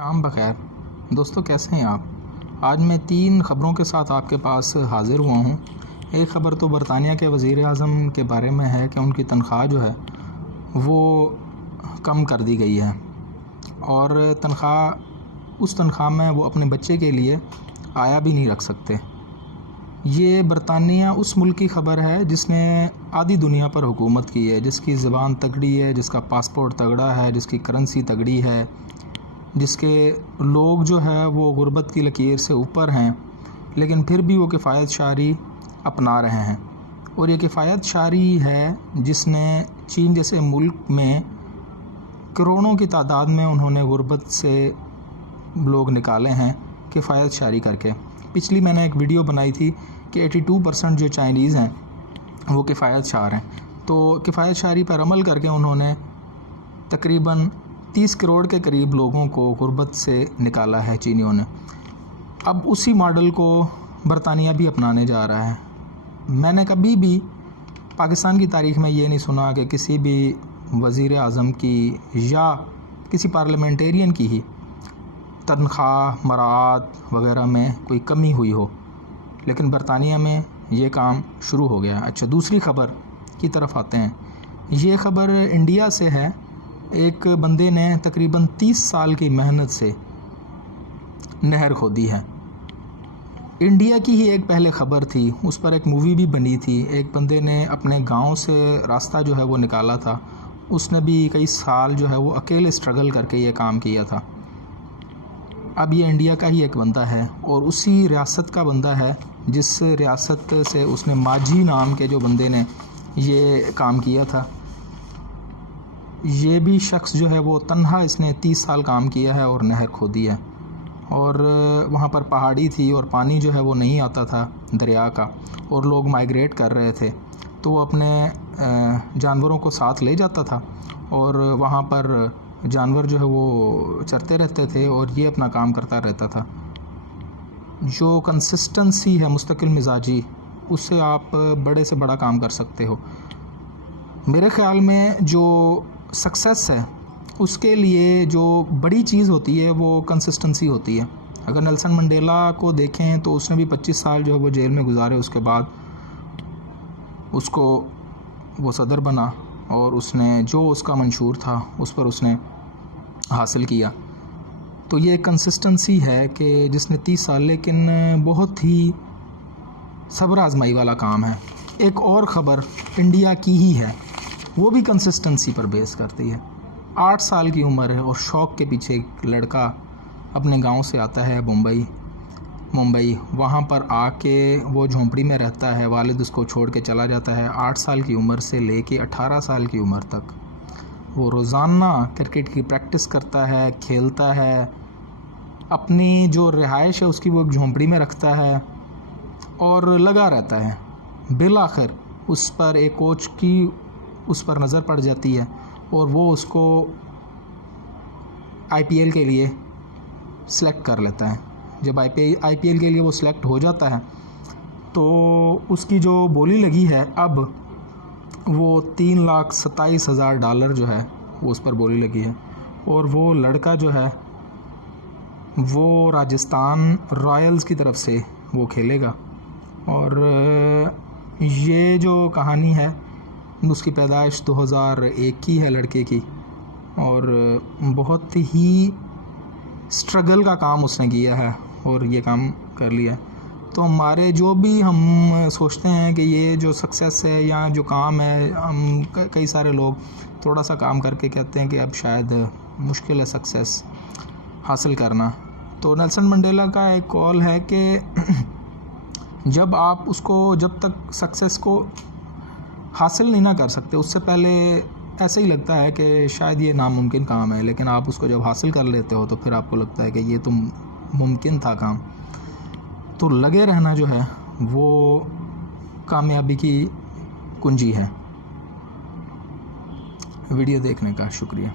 शाम बखैर दोस्तों, कैसे हैं आप। आज मैं 3 ख़बरों के साथ आपके पास हाज़िर हुआ हूँ। एक ख़बर तो बरतानिया के वज़ीर आज़म के बारे में है कि उनकी तनख्वाह जो है वो कम कर दी गई है और उस तनख्वाह में वो अपने बच्चे के लिए आया भी नहीं रख सकते। ये बरतानिया उस मुल्क की ख़बर है जिसने आधी दुनिया पर हुकूमत की है, जिसकी ज़बान तगड़ी है, जिसका पासपोर्ट तगड़ा है, जिसकी करेंसी तगड़ी है, जिसके लोग जो है वो गुर्बत की लकीर से ऊपर हैं, लेकिन फिर भी वो किफ़ायत शारी अपना रहे हैं। और ये किफ़ायत शारी है जिसने चीन जैसे मुल्क में करोड़ों की तादाद में उन्होंने गुर्बत से लोग निकाले हैं किफ़ायत शारी करके। पिछली मैंने एक वीडियो बनाई थी कि 82% जो चाइनीज़ हैं वो किफ़ायत शार हैं। तो किफ़ायत शारी पर अमल करके उन्होंने तकरीबन 30 करोड़ के करीब लोगों को गुर्बत से निकाला है चीनियों ने। अब उसी मॉडल को बरतानिया भी अपनाने जा रहा है। मैंने कभी भी पाकिस्तान की तारीख़ में ये नहीं सुना कि किसी भी वज़ीर आज़म की या किसी पार्लियामेंटेरियन की ही तनख्वाह मराआत वगैरह में कोई कमी हुई हो, लेकिन बरतानिया में ये काम शुरू हो गया। अच्छा, दूसरी ख़बर की तरफ आते हैं। ये ख़बर इंडिया से है। एक बंदे ने तकरीबन 30 साल की मेहनत से नहर खोदी है। इंडिया की ही एक पहले ख़बर थी, उस पर एक मूवी भी बनी थी। एक बंदे ने अपने गांव से रास्ता जो है वो निकाला था। उसने भी कई साल जो है वो अकेले स्ट्रगल करके ये काम किया था। अब ये इंडिया का ही एक बंदा है और उसी रियासत का बंदा है जिस रियासत से उसने माझी नाम के जो बंदे ने ये काम किया था। ये भी शख्स जो है वो तन्हा इसने 30 साल काम किया है और नहर खोदी है। और वहाँ पर पहाड़ी थी और पानी जो है वो नहीं आता था दरिया का, और लोग माइग्रेट कर रहे थे, तो वो अपने जानवरों को साथ ले जाता था और वहाँ पर जानवर जो है वो चरते रहते थे और ये अपना काम करता रहता था। जो कंसिस्टेंसी है मुस्तकिल मिजाजी, उससे आप बड़े से बड़ा काम कर सकते हो। मेरे ख़्याल में जो सक्सेस है उसके लिए जो बड़ी चीज़ होती है वो कंसिस्टेंसी होती है। अगर नेल्सन मंडेला को देखें तो उसने भी 25 साल जो है वो जेल में गुजारे, उसके बाद उसको वो सदर बना और उसने जो उसका मंशूर था उस पर उसने हासिल किया। तो ये कंसिस्टेंसी है कि जिसने 30 साल, लेकिन बहुत ही सब्र आजमाई वाला काम है। एक और ख़बर इंडिया की ही है, वो भी कंसिस्टेंसी पर बेस करती है। 8 साल की उम्र है और शौक़ के पीछे एक लड़का अपने गांव से आता है मुंबई। वहाँ पर आके वो झोंपड़ी में रहता है, वालिद उसको छोड़ के चला जाता है। 8 साल की उम्र से लेके 18 साल की उम्र तक वो रोज़ाना क्रिकेट की प्रैक्टिस करता है, खेलता है, अपनी जो रिहाइश है उसकी वो एक झोंपड़ी में रखता है और लगा रहता है। बिल आखिर उस पर एक कोच की उस पर नज़र पड़ जाती है और वो उसको IPL के लिए सिलेक्ट कर लेता है। जब IPL के लिए वो सिलेक्ट हो जाता है तो उसकी जो बोली लगी है, अब वो $3,27,000 जो है वो उस पर बोली लगी है। और वो लड़का जो है वो राजस्थान रॉयल्स की तरफ से वो खेलेगा। और ये जो कहानी है उसकी पैदाइश 2001 की है लड़के की, और बहुत ही स्ट्रगल का काम उसने किया है और ये काम कर लिया। तो हमारे जो भी हम सोचते हैं कि ये जो सक्सेस है या जो काम है, हम कई सारे लोग थोड़ा सा काम करके कहते हैं कि अब शायद मुश्किल है सक्सेस हासिल करना। तो नेल्सन मंडेला का एक कॉल है कि जब तक सक्सेस को हासिल नहीं ना कर सकते, उससे पहले ऐसे ही लगता है कि शायद ये नामुमकिन काम है, लेकिन आप उसको जब हासिल कर लेते हो तो फिर आपको लगता है कि ये तो मुमकिन था काम। तो लगे रहना जो है वो कामयाबी की कुंजी है। वीडियो देखने का शुक्रिया।